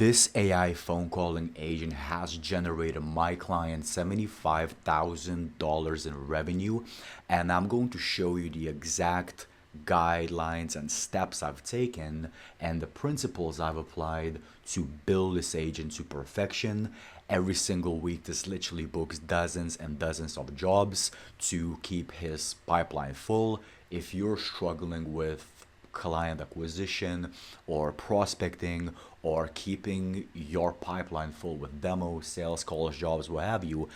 This AI phone calling agent has generated my client $75,000 in revenue, and I'm going to show you the exact guidelines and steps I've taken and the principles I've applied to build this agent to perfection. Every single week, this literally books dozens and dozens of jobs to keep his pipeline full. If you're struggling with client acquisition or prospecting or keeping your pipeline full with demos, sales calls, jobs, what have you,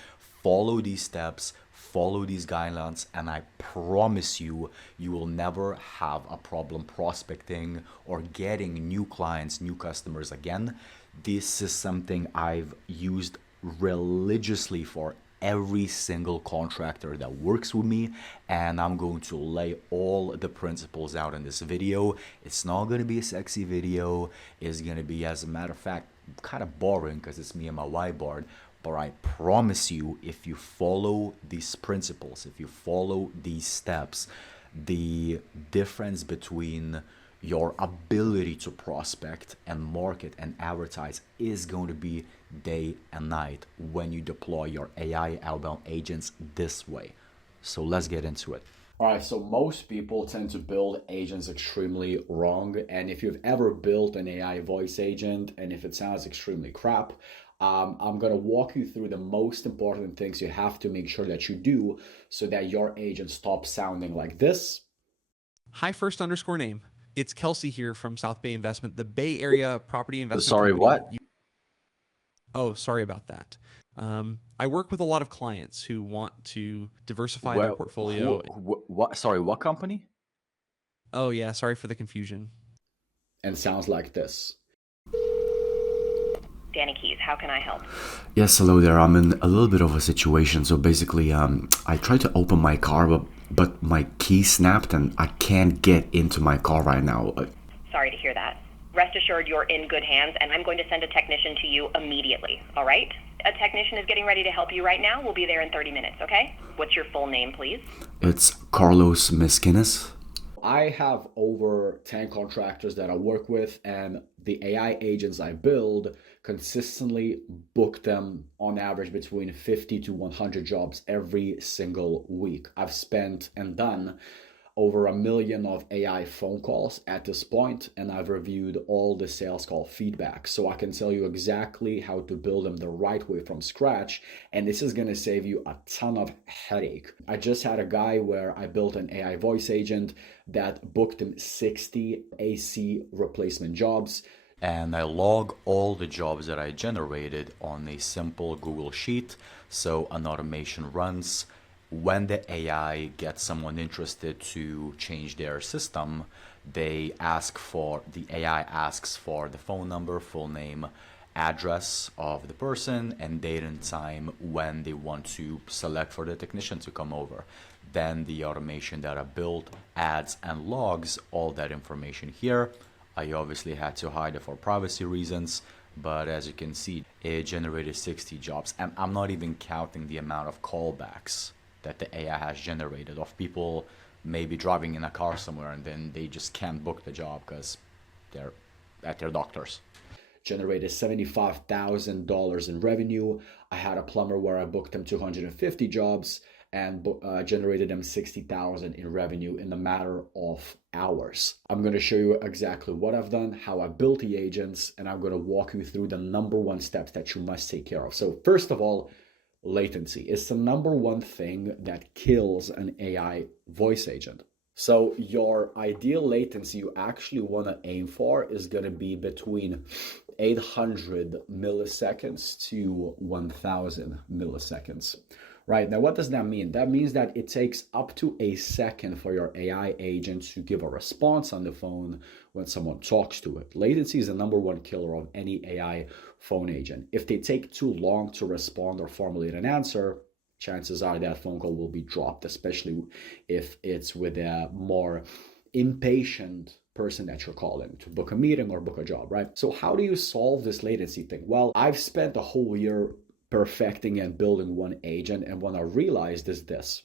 follow these steps, follow these guidelines, and I promise you, you will never have a problem prospecting or getting new clients, new customers again. This is something I've used religiously for every single contractor that works with me, and I'm going to lay all the principles out in this video. It's not going to be a sexy video. It's going to be, as a matter of fact, kind of boring because it's me and my whiteboard. But I promise you, if you follow these principles, if you follow these steps, the difference between your ability to prospect and market and advertise is going to be day and night when you deploy your AI outbound agents this way. So let's get into it. All right, so most people tend to build agents extremely wrong. And if you've ever built an AI voice agent and if it sounds extremely crap, I'm going to walk you through the most important things you have to make sure that you do so that your agent stops sounding like this. Hi, first underscore name. It's Kelsey here from South Bay Investment, the Bay Area property investment Sorry, company. what? Oh, sorry about that. I work with a lot of clients who want to diversify their Well, portfolio. what? Sorry, what company? Oh, yeah, sorry for the confusion. And sounds like this. Danny Keys, how can I help? Yes, hello there. I'm in a little bit of a situation. So basically, I tried to open my car, but my key snapped and I can't get into my car right now. Sorry to hear that. Rest assured you're in good hands, and I'm going to send a technician to you immediately, all right? A technician is getting ready to help you right now. We'll be there in 30 minutes, okay? What's your full name, please? It's Carlos Miskinis. I have over 10 contractors that I work with, and the AI agents I build consistently book them on average between 50 to 100 jobs every single week. I've spent and done over 1 million of AI phone calls at this point, and I've reviewed all the sales call feedback. So I can tell you exactly how to build them the right way from scratch, and this is gonna save you a ton of headache. I just had a guy where I built an AI voice agent that booked him 60 AC replacement jobs. And I log all the jobs that I generated on a simple Google Sheet, so an automation runs. When the AI gets someone interested to change their system, the AI asks for the phone number, full name, address of the person, and date and time when they want to select for the technician to come over. Then the automation that I built adds and logs all that information here. I obviously had to hide it for privacy reasons, but as you can see, it generated 60 jobs. And I'm not even counting the amount of callbacks that the AI has generated of people maybe driving in a car somewhere and then they just can't book the job because they're at their doctor's. Generated $75,000 in revenue. I had a plumber where I booked him 250 jobs and generated them 60,000 in revenue in a matter of hours. I'm going to show you exactly what I've done, how I built the agents, and I'm going to walk you through the number one steps that you must take care of. So first of all, latency is the number one thing that kills an AI voice agent. So your ideal latency you actually want to aim for is going to be between 800 milliseconds to 1000 milliseconds. Right, now what does that mean? That means that it takes up to a second for your AI agent to give a response on the phone when someone talks to it. Latency is the number one killer of any AI phone agent. If they take too long to respond or formulate an answer, chances are that phone call will be dropped, especially if it's with a more impatient person that you're calling to book a meeting or book a job, right? So how do you solve this latency thing? Well, I've spent a whole year perfecting and building one agent, and what I realized is this,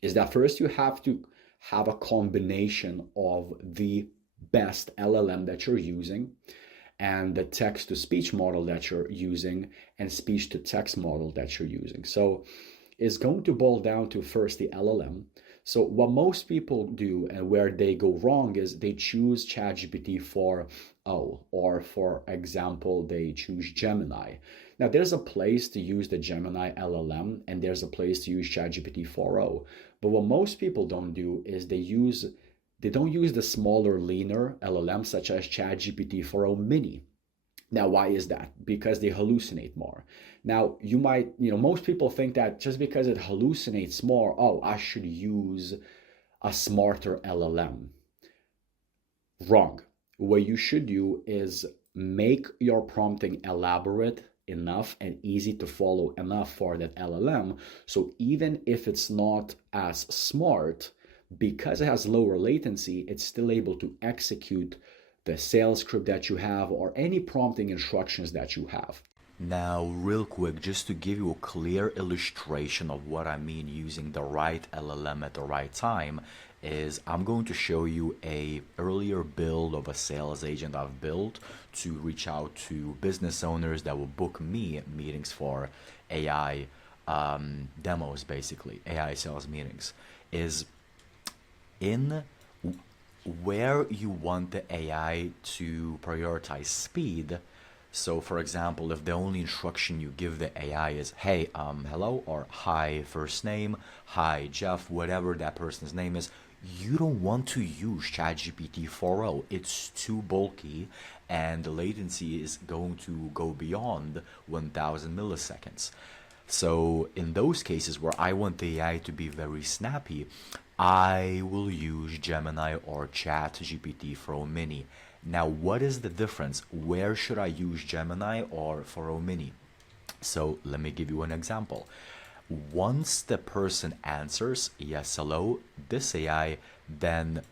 is that first you have to have a combination of the best LLM that you're using and the text-to-speech model that you're using and speech-to-text model that you're using. So it's going to boil down to first the LLM. So what most people do and where they go wrong is they choose ChatGPT 4o, or for example, they choose Gemini. Now there's a place to use the Gemini LLM and there's a place to use ChatGPT 4o. But what most people don't do is they don't use the smaller, leaner LLM such as ChatGPT 4o Mini. Now, why is that? Because they hallucinate more. Now, most people think that just because it hallucinates more, oh, I should use a smarter LLM. Wrong. What you should do is make your prompting elaborate enough and easy to follow enough for that LLM. So even if it's not as smart, because it has lower latency, it's still able to execute the sales script that you have or any prompting instructions that you have. Now, real quick, just to give you a clear illustration of what I mean using the right LLM at the right time, is I'm going to show you a earlier build of a sales agent I've built to reach out to business owners that will book me meetings for AI demos, basically, AI sales meetings. Is in where you want the AI to prioritize speed. So for example, if the only instruction you give the AI is, hey, hello, or hi, first name, hi, Jeff, whatever that person's name is, you don't want to use ChatGPT 4o. It's too bulky and the latency is going to go beyond 1000 milliseconds. So in those cases where I want the AI to be very snappy, I will use Gemini or ChatGPT 4o Mini. Now, what is the difference? Where should I use Gemini or 4o Mini? So let me give you an example. Once the person answers yes, hello, this AI then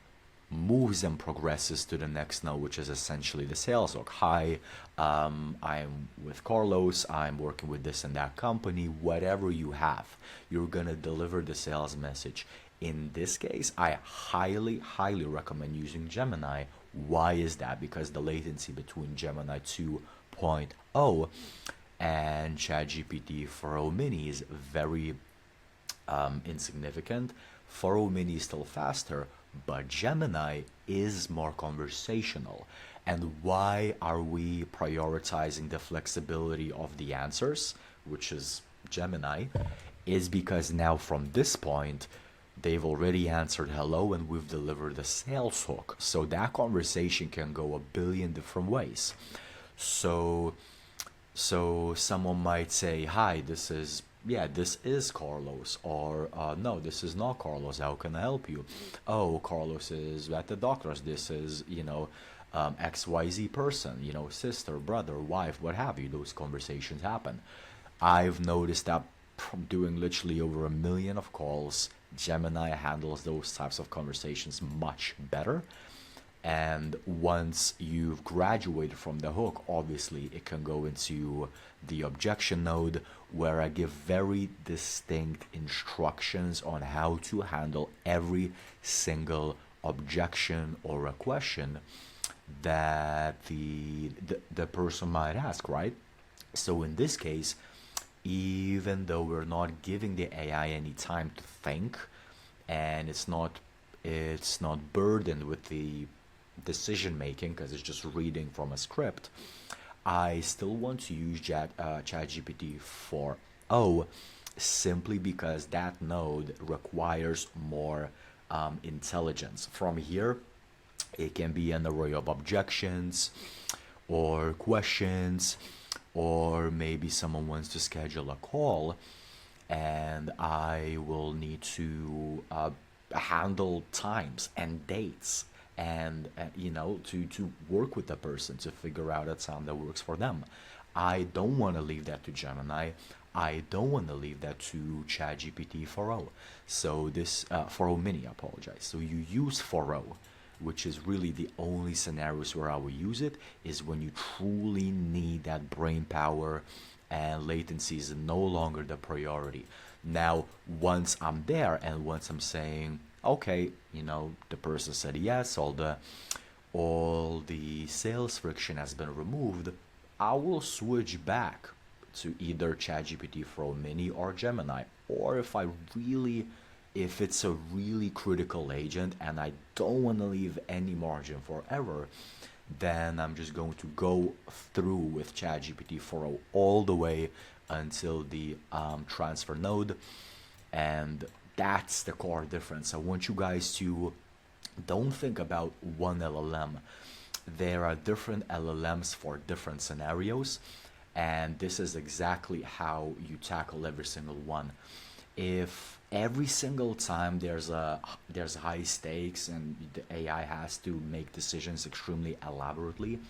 moves and progresses to the next note, which is essentially the sales hook. Hi, I'm with Carlos, I'm working with this and that company, whatever you have, you're gonna deliver the sales message. In this case, I highly recommend using Gemini. Why is that? Because the latency between Gemini 2.0 and ChatGPT 4o Mini is very insignificant. 4o Mini is still faster, but Gemini is more conversational. And why are we prioritizing the flexibility of the answers, which is Gemini, is because now from this point, they've already answered hello and we've delivered the sales hook. So that conversation can go a billion different ways. So someone might say, hi, this is Carlos, or no, this is not Carlos, how can I help you? Oh, Carlos is at the doctor's, this is, XYZ person, sister, brother, wife, what have you. Those conversations happen. I've noticed that from doing literally over 1 million of calls, Gemini handles those types of conversations much better. And once you've graduated from the hook, obviously it can go into the objection node, where I give very distinct instructions on how to handle every single objection or a question that the person might ask, right? So in this case, even though we're not giving the AI any time to think, and it's not burdened with the decision making because it's just reading from a script, I still want to use ChatGPT 4o simply because that node requires more intelligence. From here, it can be an array of objections or questions, or maybe someone wants to schedule a call and I will need to handle times and dates and to work with the person to figure out a time that works for them. I don't want to leave that to Gemini. I don't want to leave that to ChatGPT 4o. So this 4o Mini, I apologize. So you use 4o, which is really the only scenarios where I will use it, is when you truly need that brain power and latency is no longer the priority. Now, once I'm there and once I'm saying, okay, the person said yes, all all the sales friction has been removed, I will switch back to either ChatGPT Pro Mini or Gemini. Or if it's a really critical agent and I don't want to leave any margin for error, then I'm just going to go through with ChatGPT 4.0 all the way until the transfer node. And that's the core difference. I want you guys to don't think about one LLM. There are different LLMs for different scenarios, and this is exactly how you tackle every single one. If every single time there's high stakes and the AI has to make decisions extremely elaborately,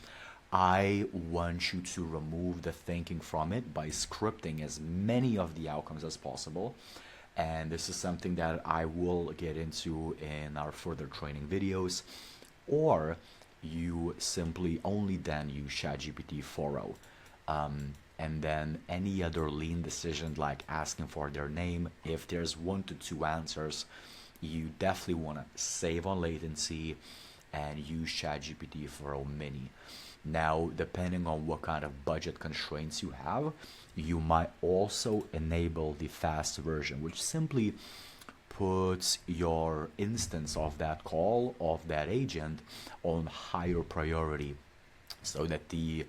I want you to remove the thinking from it by scripting as many of the outcomes as possible. And this is something that I will get into in our further training videos. Or you simply only then use ChatGPT 4.0. And then any other lean decision like asking for their name, if there's 1 to 2 answers, you definitely want to save on latency and use ChatGPT 4.0 Mini. Now, depending on what kind of budget constraints you have, you might also enable the fast version, which simply puts your instance of that call, of that agent, on higher priority, so that the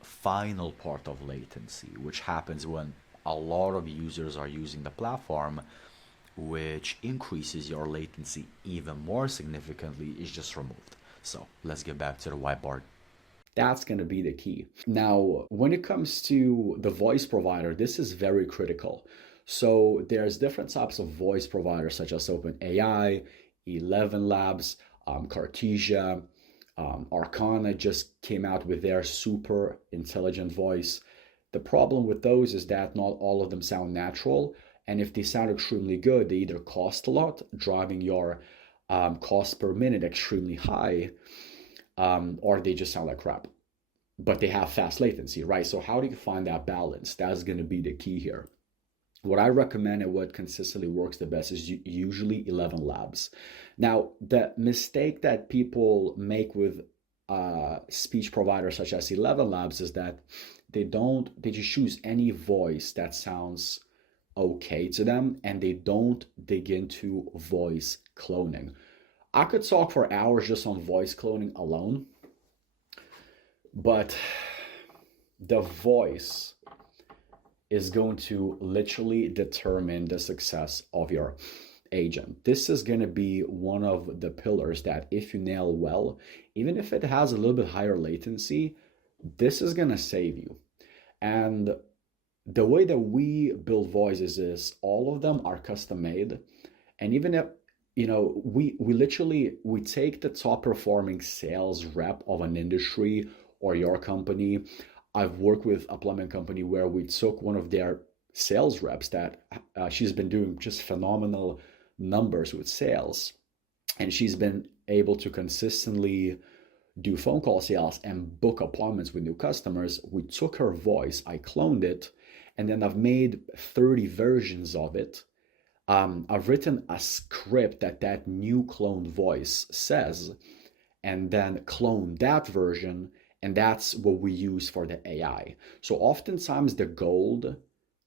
final part of latency, which happens when a lot of users are using the platform, which increases your latency even more significantly, is just removed. So let's get back to the whiteboard. That's going to be the key. Now, when it comes to the voice provider, this is very critical. So there's different types of voice providers such as OpenAI, 11 Labs, Cartesia, Arcana just came out with their super intelligent voice. The problem with those is that not all of them sound natural. And if they sound extremely good, they either cost a lot, driving your cost per minute extremely high, or they just sound like crap. But they have fast latency, right? So how do you find that balance? That's going to be the key here. What I recommend and what consistently works the best is usually 11 Labs. Now, the mistake that people make with speech providers such as 11 Labs is that they just choose any voice that sounds okay to them, and they don't dig into voice cloning. I could talk for hours just on voice cloning alone, but the voice is going to literally determine the success of your agent. This is going to be one of the pillars that if you nail well, even if it has a little bit higher latency, this is going to save you. And the way that we build voices is all of them are custom made. And even if, we take the top performing sales rep of an industry or your company. I've worked with a plumbing company where we took one of their sales reps that she's been doing just phenomenal numbers with sales, and she's been able to consistently do phone call sales and book appointments with new customers. We took her voice, I cloned it, and then I've made 30 versions of it. I've written a script that new cloned voice says, and then clone that version, and that's what we use for the AI. So oftentimes the gold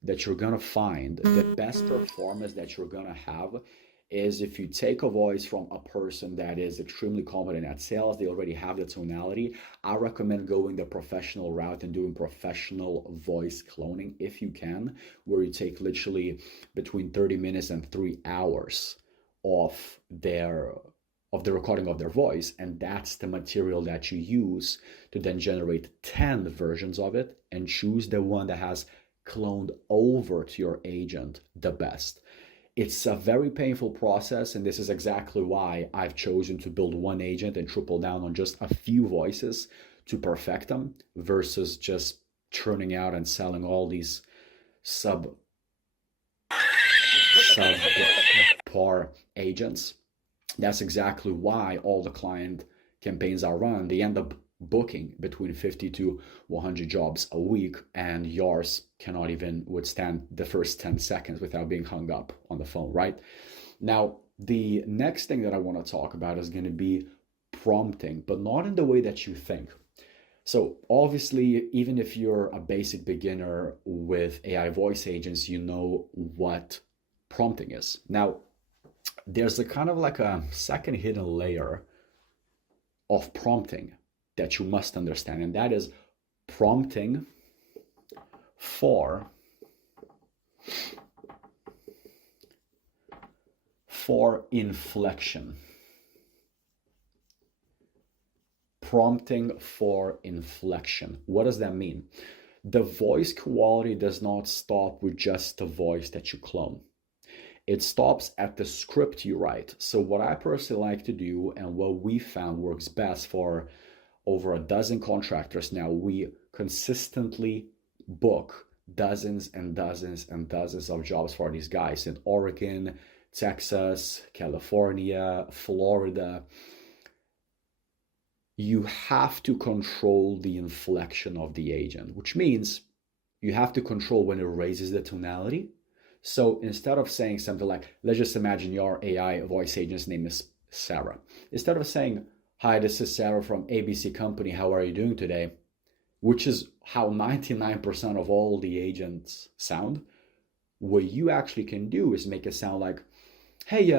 that you're gonna find, the best performance that you're gonna have, is if you take a voice from a person that is extremely competent at sales, they already have the tonality. I recommend going the professional route and doing professional voice cloning if you can, where you take literally between 30 minutes and 3 hours of the recording of their voice, and that's the material that you use to then generate 10 versions of it and choose the one that has cloned over to your agent the best. It's a very painful process, and this is exactly why I've chosen to build one agent and triple down on just a few voices to perfect them versus just churning out and selling all these subpar agents. That's exactly why all the client campaigns are run. They end up booking between 50 to 100 jobs a week, and yours cannot even withstand the first 10 seconds without being hung up on the phone, right? Now, the next thing that I want to talk about is going to be prompting, but not in the way that you think. So obviously, even if you're a basic beginner with AI voice agents, you know what prompting is. Now, there's a kind of like a second hidden layer of prompting that you must understand, and that is prompting for inflection. Prompting for inflection. What does that mean? The voice quality does not stop with just the voice that you clone. It stops at the script you write. So what I personally like to do, and what we found works best for over a dozen contractors now, we consistently book dozens and dozens and dozens of jobs for these guys in Oregon, Texas, California, Florida. You have to control the inflection of the agent, which means you have to control when it raises the tonality. So instead of saying something like, let's just imagine your AI voice agent's name is Sarah. Instead of saying, hi, this is Sarah from ABC Company, how are you doing today? Which is how 99% of all the agents sound. What you actually can do is make it sound like, hey,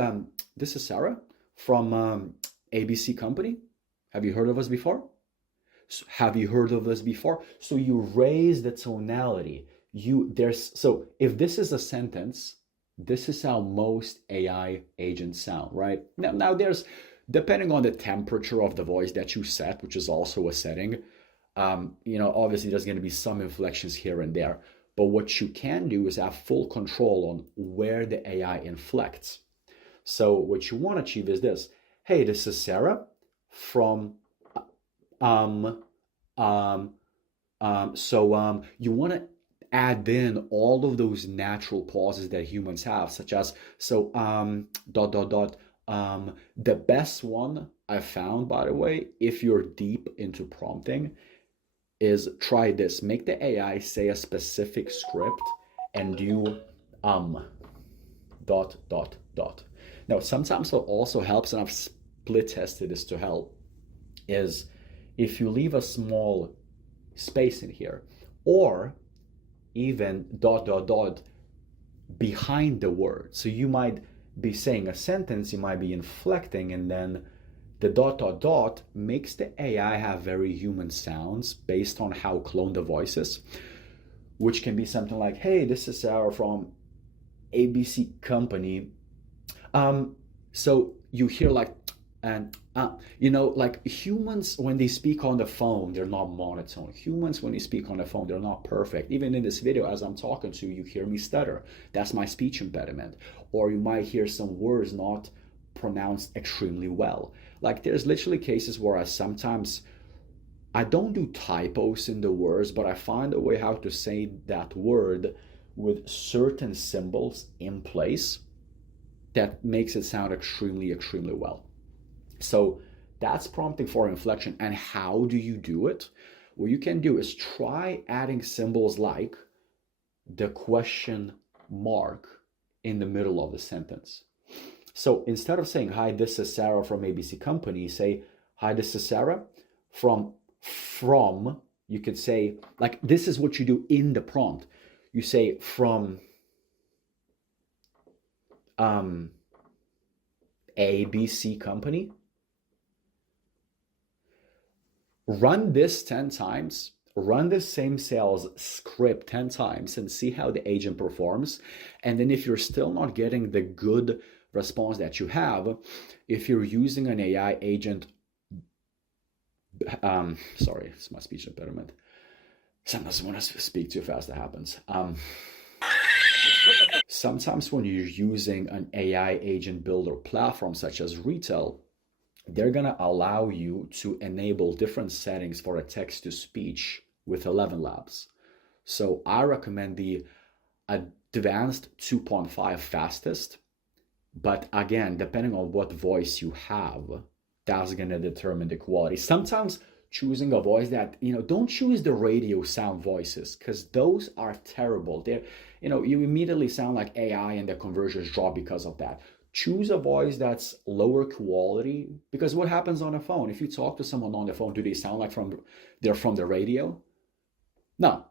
this is Sarah from ABC Company. Have you heard of us before? Have you heard of us before? So you raise the tonality. So if this is a sentence, this is how most AI agents sound, right? Now there's, depending on the temperature of the voice that you set, which is also a setting, obviously there's going to be some inflections here and there. But what you can do is have full control on where the AI inflects. So what you want to achieve is this. Hey, this is Sarah from so you want to add in all of those natural pauses that humans have, such as the best one I found, by the way, if you're deep into prompting, is try this. Make the AI say a specific script and do dot. Now sometimes what also helps, and I've split tested this to help, is if you leave a small space in here, or even dot behind the word. So you might be saying a sentence, you might be inflecting, and then the dot makes the AI have very human sounds based on how cloned the voice is, which can be something like, hey, this is Sarah from ABC Company. So you hear like, and like humans, when they speak on the phone, they're not monotone. Humans, when they speak on the phone, they're not perfect. Even in this video, as I'm talking to you, you hear me stutter. That's my speech impediment. Or you might hear some words not pronounced extremely well. Like there's literally cases where I don't do typos in the words, but I find a way how to say that word with certain symbols in place that makes it sound extremely, extremely well. So that's prompting for inflection. And how do you do it? What you can do is try adding symbols like the question mark in the middle of the sentence. So instead of saying, hi, this is Sarah from ABC Company, say, hi, this is Sarah from, you could say, like, this is what you do in the prompt. You say from ABC Company. Run this 10 times, run the same sales script 10 times and see how the agent performs. And then if you're still not getting the good response that you have, if you're using an AI agent, sorry, it's my speech impediment. Sometimes when I speak too fast, that happens. Sometimes when you're using an AI agent builder platform such as Retail, they're going to allow you to enable different settings for a text-to-speech with 11 labs. So I recommend the advanced 2.5 fastest, but again, depending on what voice you have, that's going to determine the quality. Sometimes choosing a voice that, don't choose the radio sound voices, because those are terrible. They're, you immediately sound like AI and the conversions drop because of that. Choose a voice that's lower quality, because what happens on a phone? If you talk to someone on the phone, do they sound like they're from the radio? No,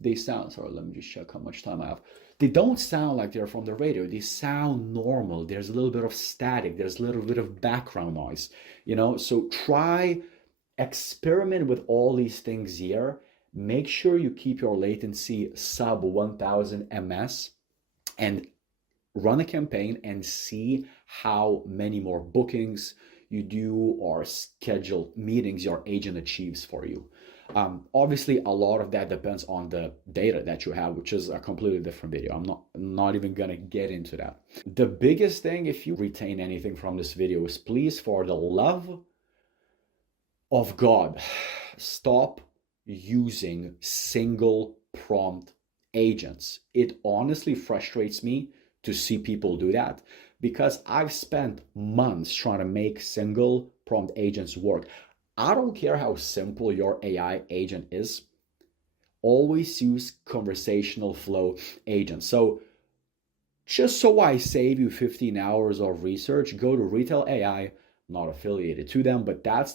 they sound, sorry, let me just check how much time I have. They don't sound like they're from the radio. They sound normal. There's a little bit of static. There's a little bit of background noise, So experiment with all these things here. Make sure you keep your latency sub 1000 ms and run a campaign and see how many more bookings you do or scheduled meetings your agent achieves for you. Obviously, a lot of that depends on the data that you have, which is a completely different video. I'm not even gonna get into that. The biggest thing, if you retain anything from this video, is please, for the love of God, stop using single prompt agents. It honestly frustrates me to see people do that, because I've spent months trying to make single prompt agents work. I don't care how simple your AI agent is, always use conversational flow agents. So just so I save you 15 hours of research, go to Retail AI, not affiliated to them, but that's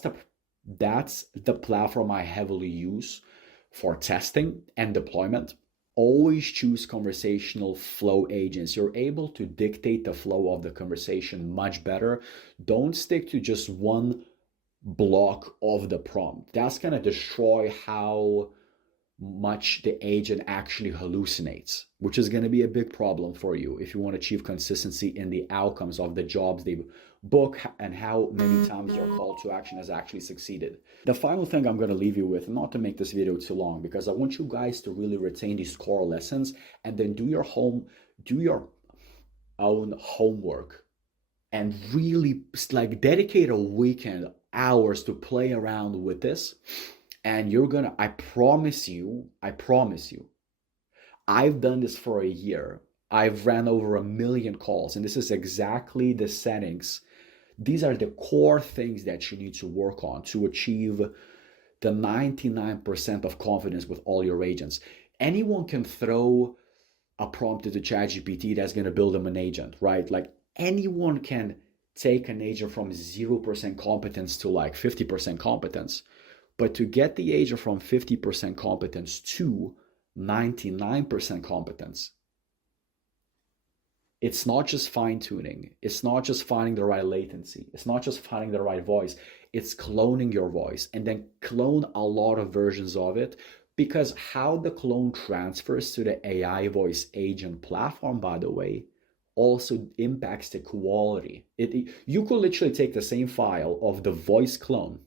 the platform I heavily use for testing and deployment. Always choose conversational flow agents. You're able to dictate the flow of the conversation much better. Don't stick to just one block of the prompt. That's going to destroy how much the agent actually hallucinates, which is going to be a big problem for you if you want to achieve consistency in the outcomes of the jobs they book and how many times your call to action has actually succeeded. The final thing I'm going to leave you with, not to make this video too long, because I want you guys to really retain these core lessons and then do your own homework and really dedicate a weekend, hours to play around with this. And I promise you, I've done this for a year. I've ran over 1 million calls, and this is exactly the settings. These are the core things that you need to work on to achieve the 99% of confidence with all your agents. Anyone can throw a prompt into ChatGPT that's going to build them an agent, right? Like anyone can take an agent from 0% competence to 50% competence. But to get the agent from 50% competence to 99% competence, it's not just fine tuning. It's not just finding the right latency. It's not just finding the right voice. It's cloning your voice and then clone a lot of versions of it, because how the clone transfers to the AI voice agent platform, by the way, also impacts the quality. You could literally take the same file of the voice clone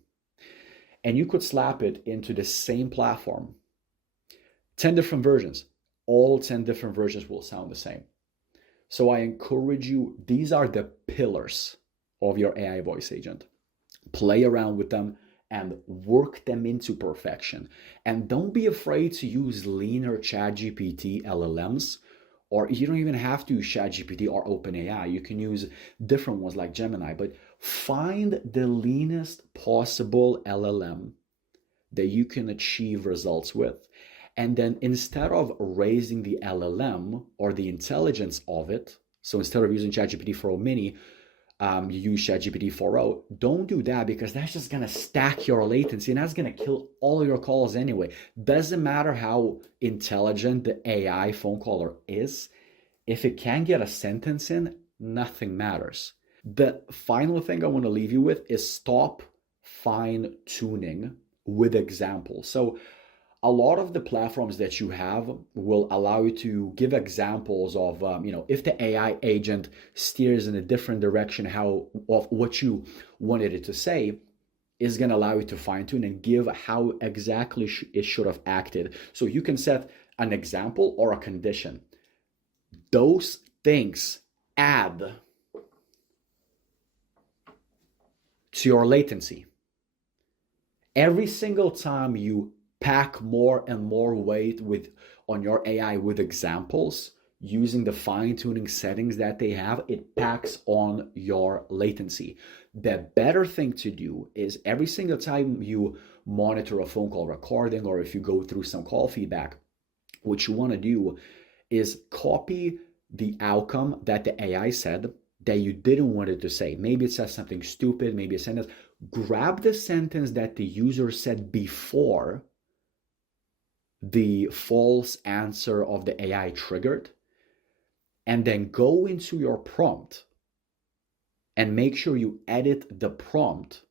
and you could slap it into the same platform. 10 different versions. All 10 different versions will sound the same. So I encourage you, these are the pillars of your AI voice agent. Play around with them and work them into perfection. And don't be afraid to use leaner ChatGPT LLMs, or you don't even have to use ChatGPT or OpenAI. You can use different ones like Gemini, but find the leanest possible LLM that you can achieve results with. And then instead of raising the LLM or the intelligence of it, so instead of using ChatGPT 4o mini, you use ChatGPT 4o, don't do that, because that's just going to stack your latency and that's going to kill all your calls anyway. Doesn't matter how intelligent the AI phone caller is. If it can't get a sentence in, nothing matters. The final thing I want to leave you with is stop fine tuning with examples. So a lot of the platforms that you have will allow you to give examples of, if the AI agent steers in a different direction, of what you wanted it to say, is going to allow you to fine tune and give how exactly it should have acted. So you can set an example or a condition. Those things add to your latency. Every single time you pack more and more weight on your AI with examples, using the fine-tuning settings that they have, it packs on your latency. The better thing to do is every single time you monitor a phone call recording, or if you go through some call feedback, what you want to do is copy the outcome that the AI said, that you didn't want it to say. Maybe it says something stupid, maybe a sentence. Grab the sentence that the user said before the false answer of the AI triggered, and then go into your prompt and make sure you edit the prompt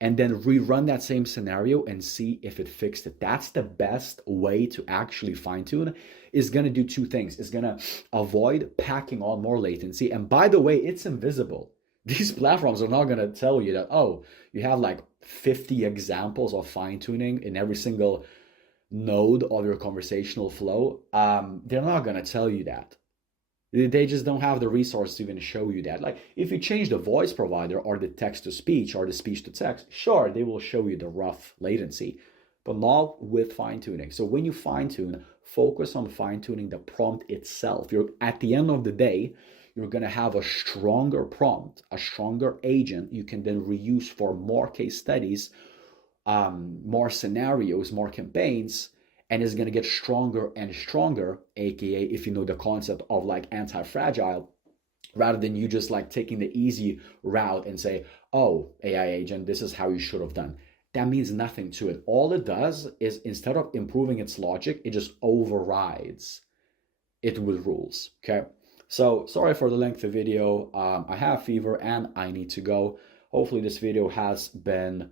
and then rerun that same scenario and see if it fixed it. That's the best way to actually fine tune. Is going to do two things. It's going to avoid packing on more latency. And by the way, it's invisible. These platforms are not going to tell you that, oh, you have like 50 examples of fine tuning in every single node of your conversational flow. They're not going to tell you that. They just don't have the resources to even show you that. Like if you change the voice provider or the text to speech or the speech to text, sure, they will show you the rough latency, but not with fine tuning. So when you fine tune, focus on fine tuning the prompt itself. You're at the end of the day, you're going to have a stronger prompt, a stronger agent you can then reuse for more case studies, more scenarios, more campaigns, and is going to get stronger and stronger, aka if you know the concept of like anti-fragile, rather than you just like taking the easy route and say, oh, AI agent, this is how you should have done. That means nothing to it. All it does is instead of improving its logic, it just overrides it with rules, okay? So sorry for the length of the video. I have fever and I need to go. Hopefully this video has been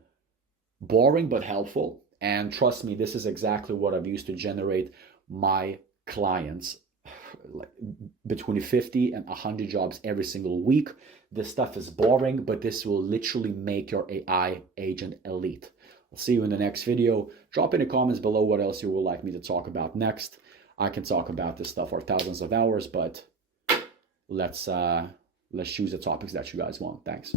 boring but helpful. And trust me, this is exactly what I've used to generate my clients, like between 50 and 100 jobs every single week. This stuff is boring, but this will literally make your AI agent elite. I'll see you in the next video. Drop in the comments below what else you would like me to talk about next. I can talk about this stuff for thousands of hours, but let's choose the topics that you guys want. Thanks.